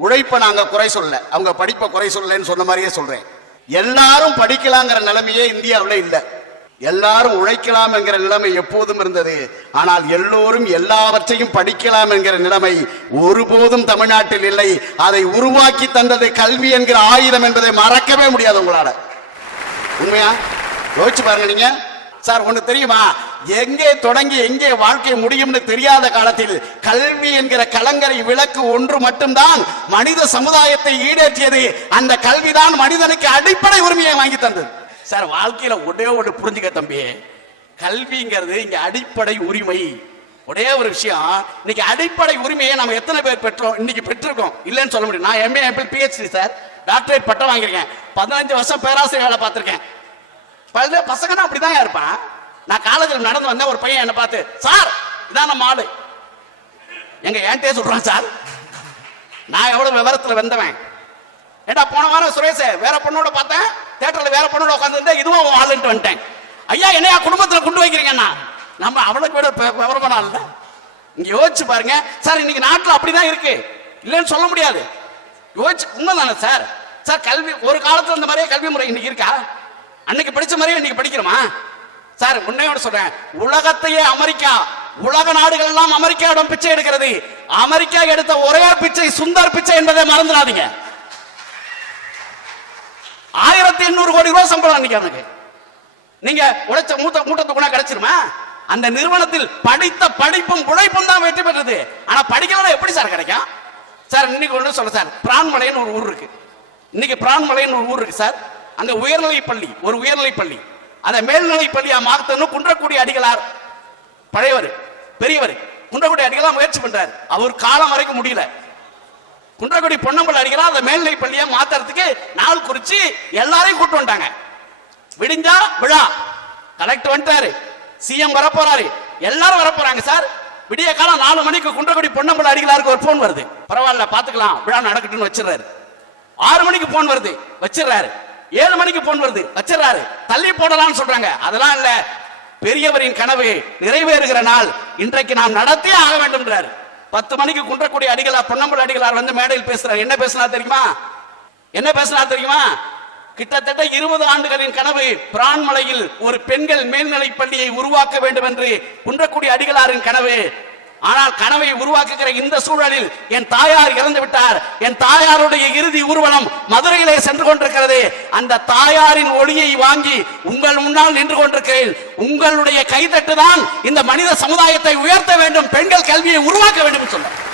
உழைப்பை நாங்க குறை சொல்ல அவங்க படிப்பை குறை சொல்லலன்னு சொன்ன மாதிரியே சொல்றேன். எல்லாரும் படிக்கலாங்கிற நிலைமையே இந்தியாவில் இல்லை. எல்லாரும் உழைக்கலாம் என்கிற நிலைமை எப்போதும் இருந்தது. ஆனால் எல்லோரும் எல்லாவற்றையும் படிக்கலாம் என்கிற நிலைமை ஒருபோதும் தமிழ்நாட்டில் இல்லை. அதை உருவாக்கி தந்தது கல்வி என்கிற ஆயுதம் என்பதை மறக்கவே முடியாது உங்களால. உண்மையா? யோசிச்சு பாருங்க நீங்க. சார் ஒண்ணு தெரியுமா? எங்கே தொடங்கி எங்கே வாழ்க்கை முடியும்னு தெரியாத காலத்தில் கல்வி என்கிற கலங்கரை விளக்கு ஒன்று மட்டும்தான் மனித சமுதாயத்தை ஈடேற்றியது. அந்த கல்விதான் மனிதனுக்கு அடிப்படை உரிமையை வாங்கி தந்தது. சார் வாழ்க்கையில ஒரே ஒன்று புரிஞ்சுக்க தம்பி. கல்விங்கிறது இங்க அடிப்படை உரிமை. ஒரே ஒரு விஷயம் இன்னைக்கு அடிப்படை உரிமையை நம்ம எத்தனை பேர் பெற்றோம்? இன்னைக்கு பெற்றிருக்கோம். இல்லைன்னு சொல்ல முடியும். நான் MA MPhil PhD sir. Doctorate பட்டம் வாங்கியிருக்கேன். பதினஞ்சு வருஷம் பேராசிரியர் வேலை பார்த்திருக்கேன். பல பசங்க அப்படிதான் இருப்பான். நான் காலேஜில் நடந்து வந்தேன் ஒரு பையன் என்ன பார்த்து சார் இதான் நம்ம ஆளு எங்க ஏன்ட்டே சொல்றான் சார் நான் எவ்வளவு விவரத்தில் வந்தவன். ஏடா போன வாரம் சுரேஷ் வேற பொண்ணோட பார்த்தேன். தேட்டரில் வேற பொண்ணோட உட்காந்துருந்தேன் இதுவும் ஆளுன்ட்டு வந்துட்டேன். ஐயா என்னையா குடும்பத்தில் கொண்டு வைக்கிறீங்கண்ணா நம்ம அவளுக்கு விட பெ- விவரமான ஆள் இங்க யோசிச்சு பாருங்க. சார் இன்னைக்கு நாட்டில் அப்படிதான் இருக்கு. இல்லைன்னு சொல்ல முடியாது. யோசிச்சு உண்மைதானே சார்? சார் கல்வி ஒரு காலத்தில் இந்த மாதிரியே கல்வி முறை இன்னைக்கு இருக்கா? அன்னைக்கு படிச்ச மாதிரியே இன்னைக்கு படிக்கிறோமா? சார் உன்னையோட சொல்றேன். உலகத்தையே அமெரிக்கா உலக நாடுகள் எல்லாம் அமெரிக்காவிடம் பிச்சை எடுக்கிறது. அமெரிக்கா எடுத்த ஒரே பிச்சை சுந்தர் பிச்சை என்பதை மறந்துடாதீங்க. ஆயிரத்தி எண்ணூறு கோடி ரூபாய் சம்பளம் அன்னைக்கு அவனுக்கு. நீங்க உழைச்ச மூத்த மூட்டத்தை கூட கிடைச்சிருமா? அந்த நிறுவனத்தில் படித்த படிப்பும் உழைப்பும் தான் வெற்றி பெற்றது. ஆனா படிக்கலாம் எப்படி சார் கிடைக்கும்? சார் இன்னைக்கு ஒன்று சொல்ல சார். பிரான்மலைன்னு ஒரு ஊர் இருக்கு. இன்னைக்கு பிரான்மலைன்னு ஒரு ஊர் இருக்கு சார். அங்க உயர்நிலை பள்ளி ஒரு உயர்நிலை பள்ளி. அதை மேல்நிலை பள்ளியா மாத்தணும் குன்றக்குடி அடிகளார். பழையவர் பெரியவர் குன்றக்குடி அடிகளார் முயற்சி பண்றாரு. அவர் காலம் வரைக்கும் முடியல. குன்றக்குடி பொன்னம்பல அடிகளார் அந்த மேல்நிலை பள்ளியை மாத்துறதுக்கு நாள் குறிச்சு எல்லாரையும் கூட்டு வந்துட்டாங்க. விடிஞ்சா விழா. கலெக்டர் வந்துட்டாரு. சிஎம் வரப்போறாரு. எல்லாரும் வரப்போறாங்க சார். விடிய காலம் நாலு மணிக்கு குன்றக்குடி பொன்னம்பல அடிகளாருக்கு ஒரு போன் வருது. பரவாயில்ல பாத்துக்கலாம் விழா நடக்கட்டும்னு வச்சிடறாரு. ஆறு மணிக்கு போன் வருது. வச்சிடுறாரு. ஏழு மணிக்கு போன் வருது. வச்சிடுறாரு. தள்ளி போடலாம்னு சொல்றாங்க. அதெல்லாம் இல்ல. பெரியவரின் கனவு நிறைவேறுகிற நாள். இன்றைக்கு நாம் நடத்தே ஆக வேண்டும்ன்றாரு. பத்து மணிக்கு குன்றக்கூடிய அடிகளார் பொன்னம்பல அடிகளார் வந்து மேடையில் பேசுறாரு. என்ன பேசினா தெரியுமா? என்ன பேசினா தெரியுமா? கிட்டத்தட்ட இருபது ஆண்டுகளின் கனவு பிரான்மலையில் ஒரு பெண்கள் மேல்நிலை பள்ளியை உருவாக்க வேண்டும் என்று குன்றக்குடி அடிகளாரின் கனவு ஆனால் கனவை உருவாக்குகிற இந்த சூழலில் என் தாயார் இறந்து விட்டார். என் தாயாருடைய இறுதி ஊர்வலம் மதுரையிலே சென்று கொண்டிருக்கிறது. அந்த தாயாரின் ஒளியை வாங்கி உங்கள் முன்னால் நின்று கொண்டிருக்கிறேன். உங்களுடைய கைதட்டு தான் இந்த மனித சமுதாயத்தை உயர்த்த வேண்டும் பெண்கள் கல்வியை உருவாக்க வேண்டும் என்று சொன்னார்